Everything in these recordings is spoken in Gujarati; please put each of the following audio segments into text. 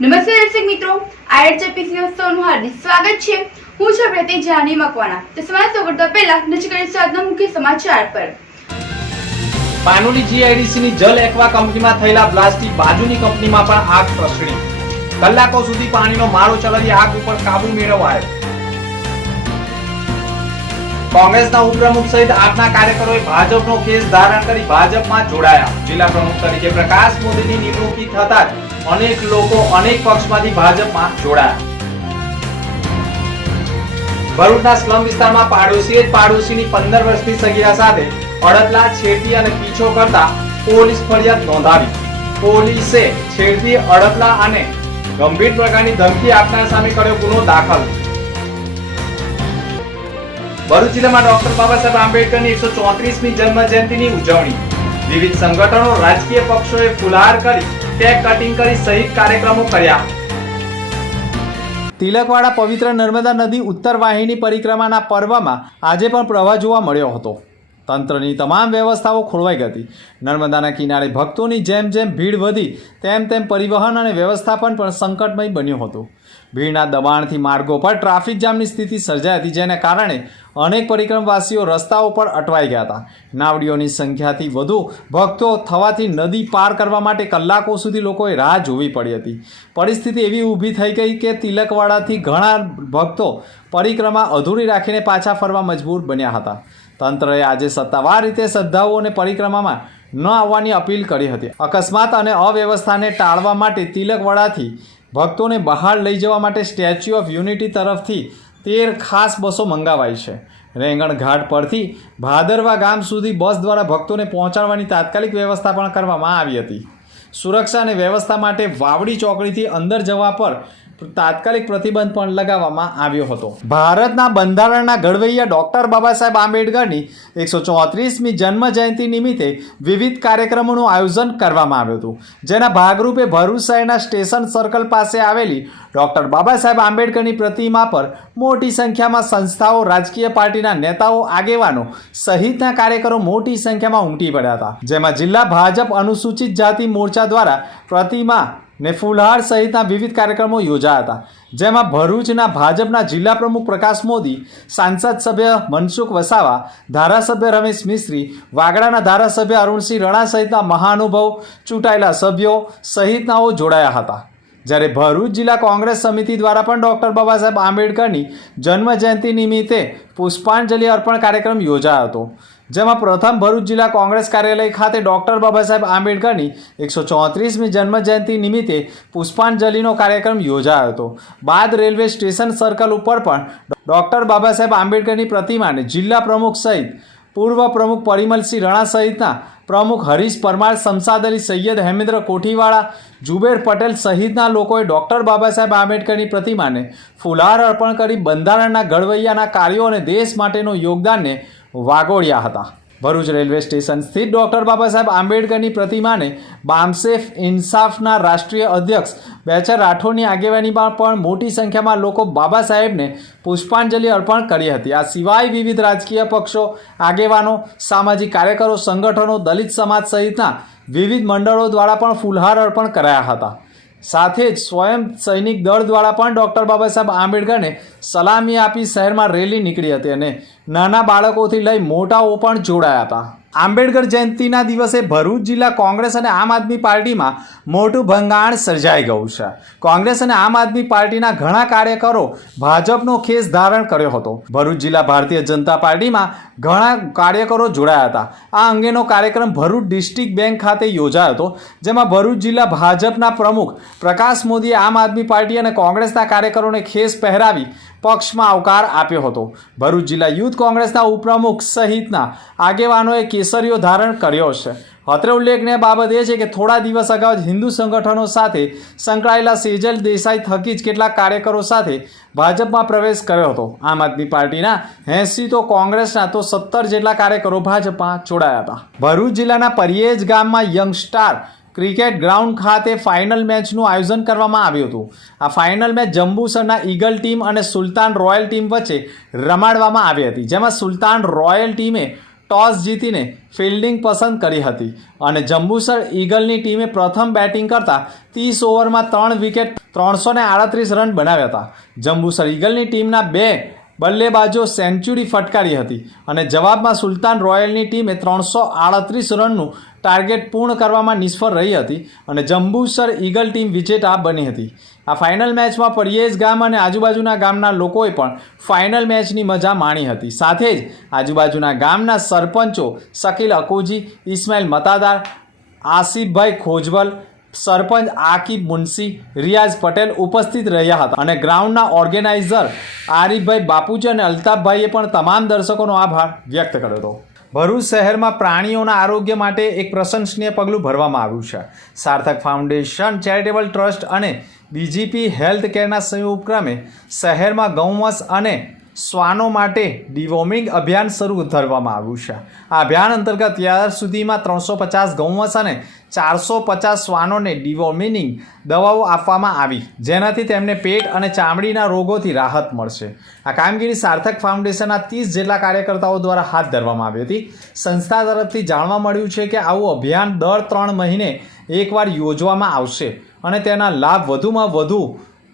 નમસ્તે દર્શક મિત્રો, આઈઆરચેપીસી ન્યૂઝનું હાર્દિક સ્વાગત છે। હું છું પ્રતિક જાની મકવાણા। તો સમાચાર શરૂ કરતા પહેલા નજર કરીશું આજના મુખ્ય સમાચાર પર। પાનોલી જીઆઈડીસી ની જલ એક્વા કંપનીમાં થયેલા બ્લાસ્ટથી બાજુની કંપનીમાં પણ આગ પ્રસરી। કલાકો સુધી પાણીનો મારો ચલાવી આગ ઉપર કાબુ મેળવાયો। કોંગ્રેસના ઉપપ્રમુખ સહિત આપના કાર્યકરોએ ભાજપનો કેસ ધારણ કરી ભાજપમાં જોડાયા। જિલ્લા પ્રમુખ તરીકે પ્રકાશ મોદીની નિમણૂક થતા જ અનેક લોકો અનેક પક્ષમાંથી ભાજપમાં જોડાયા। ભરૂચના સ્લમ વિસ્તારમાં પાડોશીની 15 વર્ષની સગીરા સાથે અડતલા, છેડતી અને પીછો કરતા પોલીસ ફરિયાદ નોંધાવી। પોલીસે છેડતી, અડતલા અને ગંભીર પ્રકારની ધમકી આપનાર સામે કર્યો ગુનો દાખલ। ભરૂચ જિલ્લામાં ડોક્ટર બાબા સાહેબ આંબેડકરની 134મી જન્મ જયંતિની ઉજવણી। વિવિધ સંગઠનો, રાજકીય પક્ષોએ ફુલહાર કરી, કેક કટિંગ કરી સહિત કાર્યક્રમો કર્યા। તિલકવાડા પવિત્ર નર્મદા નદી ઉત્તર વાહિની પરિક્રમાના પર્વમાં આજે પણ પ્રવાહ જોવા મળ્યો હતો। તંત્રની તમામ વ્યવસ્થાઓ ખોરવાઈ ગઈ હતી। નર્મદાના કિનારે ભક્તોની જેમ જેમ ભીડ વધી તેમ પરિવહન અને વ્યવસ્થાપન પણ સંકટમય બન્યું હતું। ભીડના દબાણથી માર્ગો પર ટ્રાફિક જામની સ્થિતિ સર્જાઈ હતી, જેને કારણે અનેક પરિક્રમવાસીઓ રસ્તાઓ પર અટવાઈ ગયા હતા। નાવડીઓની સંખ્યાથી વધુ ભક્તો થવાથી નદી પાર કરવા માટે કલાકો સુધી લોકોએ રાહ જોવી પડી હતી। પરિસ્થિતિ એવી ઊભી થઈ ગઈ કે તિલકવાડાથી ઘણા ભક્તો પરિક્રમા અધૂરી રાખીને પાછા ફરવા મજબૂર બન્યા હતા। તંત્રએ આજે સત્તાવાર રીતે શ્રદ્ધાળુઓને પરિક્રમામાં ન આવવાની અપીલ કરી હતી। અકસ્માત અને અવ્યવસ્થાને ટાળવા માટે તિલકવાડાથી ભક્તોને બહાર લઈ જવા માટે સ્ટેચ્યુ ઓફ યુનિટી તરફથી 13 ખાસ બસો મંગાવાઈ છે। રેંગણ ઘાટ પરથી ભાદરવા ગામ સુધી બસ દ્વારા ભક્તોને પહોંચાડવાની તાત્કાલિક વ્યવસ્થા પણ કરવામાં આવી હતી। સુરક્ષા અને વ્યવસ્થા માટે વાવડી ચોકડીથી અંદર જવા પર તાત્કાલિક પ્રતિબંધ પણ લગાવવામાં આવ્યો હતો। ભારતના બંધારણના ઘડવૈયા ડોક્ટર બાબા સાહેબ આંબેડકરની 134મી જન્મ જયંતિ નિમિત્તે વિવિધ કાર્યક્રમોનું આયોજન કરવામાં આવ્યું હતું, જેના ભાગરૂપે ભરૂચ શહેરના સ્ટેશન સર્કલ પાસે આવેલી ડોક્ટર બાબા સાહેબ આંબેડકરની પ્રતિમા પર મોટી સંખ્યામાં સંસ્થાઓ, રાજકીય પાર્ટીના નેતાઓ, આગેવાનો સહિતના કાર્યકરો મોટી સંખ્યામાં ઉમટી પડ્યા હતા, જેમાં જિલ્લા ભાજપ અનુસૂચિત જાતિ મોરચા દ્વારા પ્રતિમા ને ફુલહાર સહિતના વિવિધ કાર્યક્રમો યોજાયા હતા, જેમાં ભરૂચના ભાજપના જિલ્લા પ્રમુખ પ્રકાશ મોદી, સાંસદ સભ્ય મનસુખ વસાવા, ધારાસભ્ય રમેશ મિસ્ત્રી, વાગડાના ધારાસભ્ય અરુણસિંહ રણા સહિતના મહાનુભાવ, ચૂંટાયેલા સભ્યો સહિતનાઓ જોડાયા હતા। જ્યારે ભરૂચ જિલ્લા કોંગ્રેસ સમિતિ દ્વારા પણ ડોક્ટર બાબા સાહેબ આંબેડકરની જન્મ જયંતિ નિમિત્તે પુષ્પાંજલિ અર્પણ કાર્યક્રમ યોજાયો હતો, જેમાં પ્રથમ ભરૂચ જિલ્લા કોંગ્રેસ કાર્યાલય ખાતે ડોક્ટર બાબા સાહેબ આંબેડકરની 134મી જન્મ જયંતિ નિમિત્તે પુષ્પાંજલિનો કાર્યક્રમ યોજાયો હતો। બાદ રેલવે સ્ટેશન સર્કલ ઉપર પણ ડોક્ટર બાબા સાહેબ આંબેડકરની પ્રતિમાને જિલ્લા પ્રમુખ સહિત પૂર્વ પ્રમુખ પરિમલસિંહ રણા સહિતના પ્રમુખ હરીશ પરમાર, શમશાદ અલી સૈયદ, હેમેન્દ્ર કોઠીવાળા, જુબેર પટેલ સહિતના લોકોએ ડોક્ટર બાબા સાહેબ આંબેડકરની પ્રતિમાને ફુલહાર અર્પણ કરી બંધારણના ઘડવૈયાના કાર્યો અને દેશ માટેનું યોગદાનને વાગોળ્યા હતા। ભરૂચ રેલવે સ્ટેશન સ્થિત ડોક્ટર બાબા સાહેબ આંબેડકરની પ્રતિમાને બામસેફ ઇન્સાફના રાષ્ટ્રીય અધ્યક્ષ બેચર રાઠોડની આગેવાનીમાં પણ મોટી સંખ્યામાં લોકો બાબા સાહેબને પુષ્પાંજલિ અર્પણ કરી હતી। આ સિવાય વિવિધ રાજકીય પક્ષો, આગેવાનો, સામાજિક કાર્યકરો, સંગઠનો, દલિત સમાજ સહિતના વિવિધ મંડળો દ્વારા પણ ફુલહાર અર્પણ કરાયા હતા। સાથે જ સ્વયં સૈનિક દળ દ્વારા પણ ડોક્ટર બાબા સાહેબ આંબેડકરને સલામી આપી શહેરમાં રેલી નીકળી હતી અને નાના બાળકોથી લઈ મોટાઓ પણ જોડાયા હતા। આંબેડકર જયંતિના દિવસે ભરૂચ જિલ્લા કોંગ્રેસ અને આમ આદમી પાર્ટીમાં મોટું ભંગાણ સર્જાઈ ગયું છે। કોંગ્રેસ અને આમ આદમી પાર્ટીના ઘણા કાર્યકરો ભાજપનો ખેસ ધારણ કર્યો હતો। ભરૂચ જિલ્લા ભારતીય જનતા પાર્ટીમાં ઘણા કાર્યકરો જોડાયા હતા। આ અંગેનો કાર્યક્રમ ભરૂચ ડિસ્ટ્રિક્ટ બેંક ખાતે યોજાયો હતો, જેમાં ભરૂચ જિલ્લા ભાજપના પ્રમુખ પ્રકાશ મોદીએ આમ આદમી પાર્ટી અને કોંગ્રેસના કાર્યકરોને ખેસ પહેરાવી પક્ષમાં આવકાર આપ્યો હતો। ભરૂચ જિલ્લા યુથ કોંગ્રેસના ઉપપ્રમુખ સહિતના આગેવાનોએ કેસરીઓ ધારણ કર્યો છે। અત્રે ઉલ્લેખનીય બાબત એ છે કે થોડા દિવસ અગાઉ જ હિન્દુ સંગઠનો સાથે સંકળાયેલા સેજલ દેસાઈ થકી જ કેટલાક કાર્યકરો સાથે ભાજપમાં પ્રવેશ કર્યો હતો। આમ આદમી પાર્ટીના 80 તો કોંગ્રેસના તો 17 જેટલા કાર્યકરો ભાજપમાં જોડાયા હતા। ભરૂચ જિલ્લાના પરિયેજ ગામમાં યંગ સ્ટાર ક્રિકેટ ગ્રાઉન્ડ ખાતે ફાઇનલ મેચનું આયોજન કરવામાં આવ્યું હતું। આ ફાઇનલ મેચ જંબુસરના ઈગલ ટીમ અને સુલતાન રોયલ ટીમ વચ્ચે રમાડવામાં આવી હતી, જેમાં સુલતાન રોયલ ટીમે ટોસ જીતીને ફિલ્ડિંગ પસંદ કરી હતી અને જંબુસર ઈગલની ટીમે પ્રથમ બેટિંગ કરતાં 30 ઓવરમાં 3 વિકેટ 338 રન બનાવ્યા હતા. જંબુસર ઈગલની ટીમના 2 બલ્લેબાજો સેન્ચુરી ફટકારી હતી અને જવાબમાં સુલતાન રોયલની ટીમે 338 રનનું ટાર્ગેટ પૂર્ણ કરવામાં નિષ્ફળ રહી હતી અને જંબુસર ઈગલ ટીમ વિજેતા બની હતી. આ ફાઇનલ મેચમાં પરિયેજ ગામ અને આજુબાજુના ગામના લોકોએ પણ ફાઇનલ મેચની મજા માણી હતી. સાથે જ આજુબાજુના ગામના સરપંચો શકીલ અકોજી, ઇસ્માઇલ મતાદાર, આસિફભાઈ ખોજવલ, સરપંચ આકિબ મુનશી, રિયાઝ પટેલ ઉપસ્થિત રહ્યા હતા અને ગ્રાઉન્ડના ઓર્ગેનાઇઝર આરિફભાઈ બાપુજી અને અલ્તાફભાઈએ પણ તમામ દર્શકોનો આભાર વ્યક્ત કર્યો હતો. ભરૂચ શહેરમાં પ્રાણીઓના આરોગ્ય માટે એક પ્રશંસનીય પગલું ભરવામાં આવ્યું છે. સાર્થક ફાઉન્ડેશન ચેરિટેબલ ટ્રસ્ટ અને બીજીપી હેલ્થ કેરના સંયુક્ત ઉપક્રમે શહેરમાં ગૌવંશ અને શ્વાનો માટે ડિવોર્મિંગ અભિયાન શરૂ કરવામાં આવ્યું છે. આ અભિયાન અંતર્ગત અત્યાર સુધીમાં 350 ગૌવંશ અને 450 શ્વાનોને ડિવોર્મિંગ દવાઓ આપવામાં આવી, જેનાથી તેમને પેટ અને ચામડીના રોગોથી રાહત મળશે. આ કામગીરી સાર્થક ફાઉન્ડેશનના 30 જેટલા કાર્યકર્તાઓ દ્વારા હાથ ધરવામાં આવી હતી. સંસ્થા તરફથી જાણવા મળ્યું છે કે આવું અભિયાન દર 3 મહિને એકવાર યોજવામાં આવશે અને તેના લાભ વધુમાં વધુ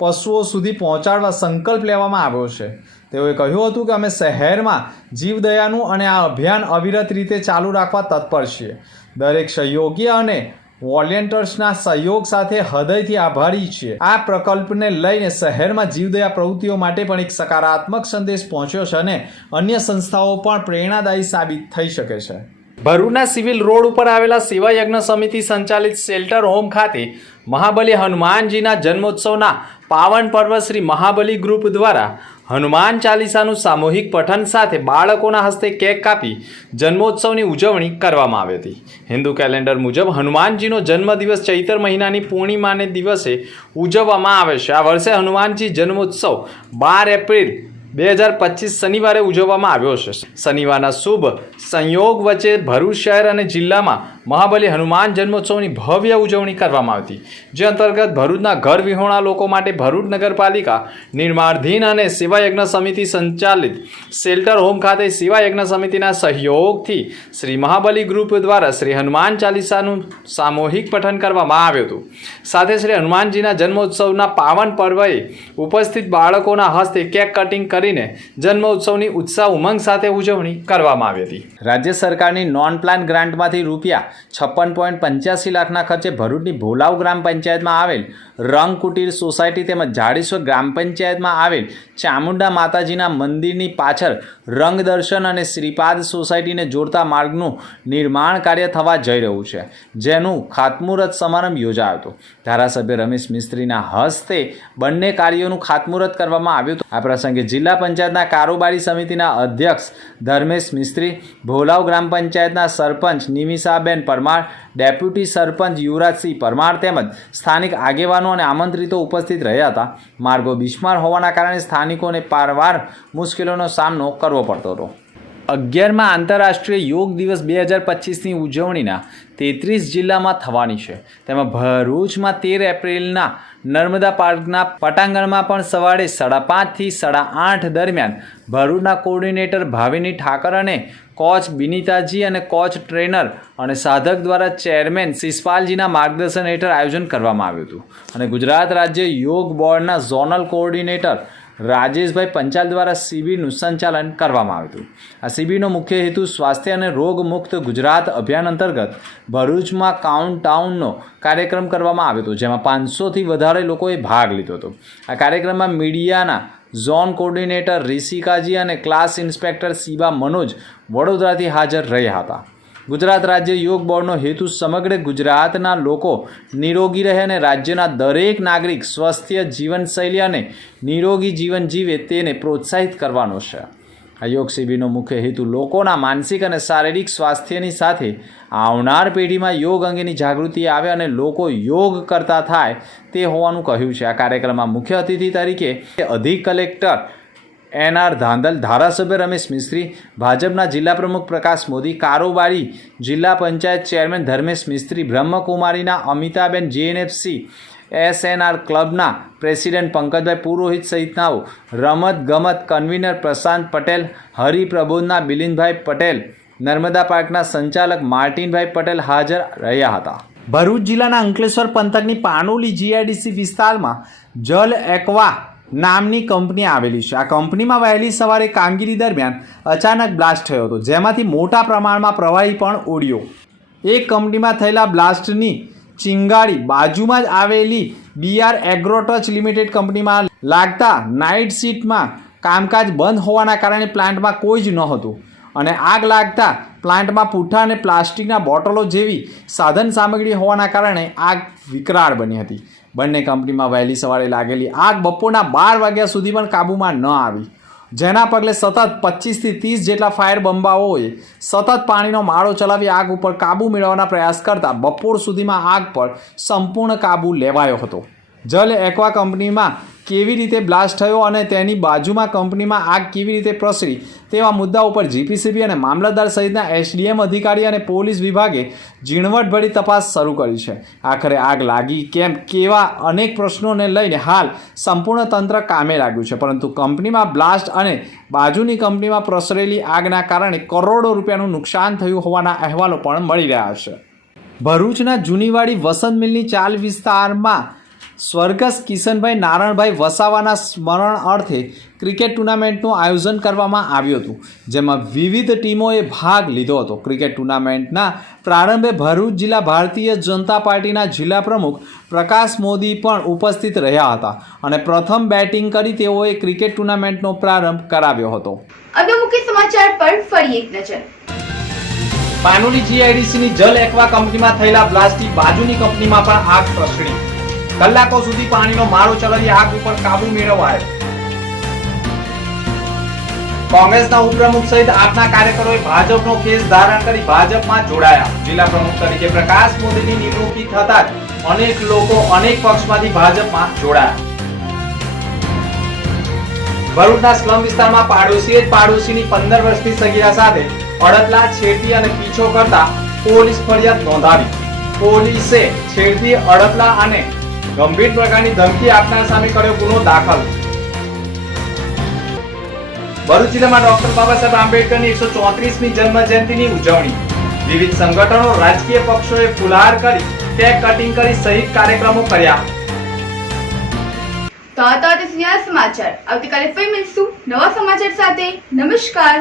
પશુઓ સુધી પહોંચાડવા સંકલ્પ લેવામાં આવ્યો છે. તેઓએ કહ્યું હતું કે અમે શહેરમાં જીવદયાનું અને આ અભિયાન અવિરત રીતે ચાલુ રાખવા તત્પર છીએ. દરેક સહયોગી અને વોલેન્ટિયર્સના સહયોગ સાથે હૃદયથી આભારી છીએ. આ પ્રકલ્પને લઈને શહેરમાં જીવદયા પ્રવૃત્તિઓ માટે પણ એક સકારાત્મક સંદેશ પહોંચ્યો છે અને અન્ય સંસ્થાઓ પણ પ્રેરણાદાયી સાબિત થઈ શકે છે. ભરૂચના સિવિલ રોડ ઉપર આવેલા સેવા યજ્ઞ સમિતિ સંચાલિત શેલ્ટર હોમ ખાતે મહાબલી હનુમાનજીના જન્મોત્સવના પાવન પર્વ શ્રી મહાબલી ગ્રુપ દ્વારા હનુમાન ચાલીસાનું સામૂહિક પઠન સાથે બાળકોના હસ્તે કેક કાપી જન્મોત્સવની ઉજવણી કરવામાં આવી હતી. હિન્દુ કેલેન્ડર મુજબ હનુમાનજીનો જન્મદિવસ ચૈત્ર મહિનાની પૂર્ણિમાને દિવસે ઉજવવામાં આવે છે. આ વર્ષે હનુમાનજી જન્મોત્સવ 12 એપ્રિલ 2025 શનિવારે ઉજવવામાં આવ્યો છે. શનિવારના શુભ સંયોગ વચ્ચે ભરૂચ શહેર અને જિલ્લામાં મહાબલી હનુમાન જન્મોત્સવની ભવ્ય ઉજવણી કરવામાં આવી, જે અંતર્ગત ભરૂચના ઘર વિહોણા લોકો માટે ભરૂચ નગરપાલિકા નિર્માણાધીન અને સેવા યજ્ઞ સમિતિ સંચાલિત શેલ્ટર હોમ ખાતે સેવા યજ્ઞ સમિતિના સહયોગથી શ્રી મહાબલી ગ્રુપ દ્વારા શ્રી હનુમાન ચાલીસાનું સામૂહિક પઠન કરવામાં આવ્યું હતું. સાથે શ્રી હનુમાનજીના જન્મોત્સવના પાવન પર્વએ ઉપસ્થિત બાળકોના હસ્તે કેક કટિંગ કરીને જન્મોત્સવની ઉત્સાહ ઉમંગ સાથે ઉજવણી કરવામાં આવી હતી. રાજ્ય સરકારની નોન પ્લાન ગ્રાન્ટમાંથી રૂપિયા 56.85 લાખના ખર્ચે ભરૂચની ભોલાવ ગ્રામ પંચાયતમાં આવેલ રંગ કુટીર સોસાયટી તેમજ જાડેશ્વર ગ્રામ પંચાયતમાં આવેલ ચામુંડા માતાજીના મંદિરની પાછળ રંગ દર્શન અને શ્રીપાદ સોસાયટીને જોડતા માર્ગનું નિર્માણ કાર્ય થવા જઈ રહ્યું છે, જેનું ખાતમુહૂર્ત સમારંભ યોજાયો હતો. ધારાસભ્ય રમેશ મિસ્ત્રીના હસ્તે બંને કાર્યોનું ખાતમુહૂર્ત કરવામાં આવ્યું હતું. આ પ્રસંગે જિલ્લા પંચાયતના કારોબારી સમિતિના અધ્યક્ષ ધર્મેશ મિસ્ત્રી, ભોલાવ ગ્રામ પંચાયતના સરપંચ નિમિષાબેન પરમાર, ડેપ્યુટી સરપંચ યુવરાજસિંહ પરમાર તેમજ સ્થાનિક આગેવાનો અને આમંત્રિતો ઉપસ્થિત રહ્યા હતા. માર્ગો બિસ્માર હોવાના કારણે સ્થાનિકોને પારવાર મુશ્કેલીઓનો સામનો કરવો પડતો હતો. 11મા આંતરરાષ્ટ્રીય યોગ દિવસ 2025ની ઉજવણીના 33 જિલ્લામાં થવાની છે. તેમાં ભરૂચમાં 13 એપ્રિલના નર્મદા પાર્કના પટાંગણમાં પણ સવારે 5:30 થી 8:30 દરમિયાન ભરૂચના કોર્ડિનેટર ભાવિની ઠાકર અને કોચ બિનિતાજી અને કોચ ટ્રેનર અને સાધક દ્વારા ચેરમેન શિષપાલજીના માર્ગદર્શન હેઠળ આયોજન કરવામાં આવ્યું હતું અને ગુજરાત રાજ્ય યોગ બોર્ડના ઝોનલ કોર્ડિનેટર રાજેશભાઈ પંચાલ દ્વારા શિબિરનું સંચાલન કરવામાં આવ્યું હતું. આ શિબિરનો મુખ્ય હેતુ સ્વાસ્થ્ય અને રોગમુક્ત ગુજરાત અભિયાન અંતર્ગત ભરૂચમાં કાઉન્ટડાઉનનો કાર્યક્રમ કરવામાં આવ્યો હતો, જેમાં 500થી વધારે લોકોએ ભાગ લીધો હતો. આ કાર્યક્રમમાં મીડિયાના ઝોન કોર્ડિનેટર રિષિકાજી અને ક્લાસ ઇન્સ્પેક્ટર શિબા મનોજ વડોદરાથી હાજર રહ્યા હતા. ગુજરાત રાજ્ય યોગ બોર્ડનો હેતુ સમગ્ર ગુજરાતના લોકો નિરોગી રહે અને રાજ્યના દરેક નાગરિક સ્વસ્થ જીવનશૈલી અને નિરોગી જીવન જીવે તેને પ્રોત્સાહિત કરવાનો છે. આ યોગ શિબિરનો મુખ્ય હેતુ લોકોના માનસિક અને શારીરિક સ્વાસ્થ્યની સાથે આવનાર પેઢીમાં યોગ અંગેની જાગૃતિ આવે અને લોકો યોગ કરતા થાય તે હોવાનું કહ્યું છે. આ કાર્યક્રમમાં મુખ્ય અતિથિ તરીકે અધિક કલેક્ટર NR ધાંધલ, ધારાસભ્ય રમેશ મિસ્ત્રી, ભાજપના જિલ્લા પ્રમુખ પ્રકાશ મોદી, કારોબારી જિલ્લા પંચાયત ચેરમેન ધર્મેશ મિસ્ત્રી, બ્રહ્મકુમારીના અમિતાબેન, JNFC SNR ક્લબના પ્રેસિડેન્ટ પંકજભાઈ પુરોહિત સહિતનાઓ, રમત ગમત કન્વીનર પ્રશાંત પટેલ, હરિપ્રબોધના બિલિનભાઈ પટેલ, નર્મદા પાર્કના સંચાલક માર્ટિનભાઈ પટેલ હાજર રહ્યા હતા. ભરૂચ જિલ્લાના અંકલેશ્વર પંથકની પાનોલી જીઆઈડીસી વિસ્તારમાં જલ એક્વા નામની કંપની આવેલી છે. આ કંપનીમાં વહેલી સવારે કામગીરી દરમિયાન અચાનક બ્લાસ્ટ થયો હતો, જેમાંથી મોટા પ્રમાણમાં પ્રવાહી પણ ઉડ્યો. એક કંપનીમાં થયેલા બ્લાસ્ટની ચિંગારી બાજુમાં જ આવેલી બીઆર એગ્રોટચ લિમિટેડ કંપનીમાં લાગતા નાઇટ શિફ્ટમાં કામકાજ બંધ હોવાના કારણે પ્લાન્ટમાં કોઈ જ નહોતું અને આગ લાગતા પ્લાન્ટમાં પૂઠા અને પ્લાસ્ટિકના બોટલો જેવી સાધન સામગ્રી હોવાના કારણે આગ વિકરાળ બની હતી. બંને કંપનીમાં વહેલી સવારે લાગેલી આગ બપોરના 12 વાગ્યા સુધી પણ કાબૂમાં ન આવી, જેના પગલે સતત 25 થી 30 જેટલા ફાયર બંબાઓએ સતત પાણીનો માળો ચલાવી આગ ઉપર કાબૂ મેળવવાનો પ્રયાસ કરતા બપોર સુધીમાં આગ પર સંપૂર્ણ કાબૂ લેવાયો હતો. જલ એક્વા કંપનીમાં કેવી રીતે બ્લાસ્ટ થયો અને તેની બાજુમાં કંપનીમાં આગ કેવી રીતે પ્રસરી તેવા મુદ્દા ઉપર જીપીસીબી અને મામલતદાર સહિતના એસડીએમ અધિકારી અને પોલીસ વિભાગે ઝીણવટભરી તપાસ શરૂ કરી છે. આખરે આગ લાગી કેમ કેવા અનેક પ્રશ્નોને લઈને હાલ સંપૂર્ણ તંત્ર કામે લાગ્યું છે, પરંતુ કંપનીમાં બ્લાસ્ટ અને બાજુની કંપનીમાં પ્રસરેલી આગના કારણે કરોડો રૂપિયાનું નુકસાન થયું હોવાના અહેવાલો પણ મળી રહ્યા છે. ભરૂચના જૂનીવાડી વસંત મિલની ચાલ વિસ્તારમાં સ્વર્ગસ્થ કિશનભાઈ નારણભાઈ વસાવાના સ્મરણ અર્થે ક્રિકેટ ટુર્નામેન્ટનું આયોજન કરવામાં આવ્યું હતું, જેમાં વિવિધ ટીમોએ ભાગ લીધો હતો. ક્રિકેટ ટુર્નામેન્ટના પ્રારંભે ભરૂચ જિલ્લા ભારતીય જનતા પાર્ટીના જિલ્લા પ્રમુખ પ્રકાશ મોદી પણ ઉપસ્થિત રહ્યા હતા અને પ્રથમ બેટિંગ કરી તેઓએ ક્રિકેટ ટુર્નામેન્ટનો પ્રારંભ કરાવ્યો હતો. અગર મુખ્ય સમાચાર પર ફરી એક નજર. પાનોલી જીઆઈડીસીની જલ એક્વા કંપનીમાં થયેલા બ્લાસ્ટથી બાજુની કંપનીમાં પણ આગ પ્રસરી. કલાકો સુધી પાણીનો માળો ચલાવી આગ ઉપર કાબુ મેળવાયો. કોંગ્રેસના ઉપપ્રમુખ સહિત આપના કાર્યકરોએ ભાજપનો કેસ ધારણ કરી ભાજપમાં જોડાયા. જિલ્લા પ્રમુખ તરીકે પ્રકાશ મોદીની નિમણૂક થતાં જ અનેક લોકો અનેક પક્ષમાંથી ભાજપમાં જોડાયા. ભરૂચના સ્લમ વિસ્તારમાં પાડોશીએ જ પાડોશીની 15 વર્ષની સગીરા સાથે અડતલા, છેડતી અને પીછો કરતા પોલીસ ફરિયાદ નોંધાવી. પોલીસે છેડતી, અડતલા અને ગંભીર પ્રકારની ધમકી આપનાર સામે કર્યો ગુનો દાખલ. ભરૂચ જિલ્લામાં ડોક્ટર બાબા સાહેબ આંબેડકરની 134મી જન્મ જયંતિની ઉજવણી. વિવિધ સંગઠનો, રાજકીય પક્ષોએ ફુલહાર કરી, કેક કટિંગ કરી સહિત કાર્યક્રમો કર્યા. તો આ સમાચાર. આવતીકાલે ફરી મળીશું નવા સમાચાર સાથે. નમસ્કાર.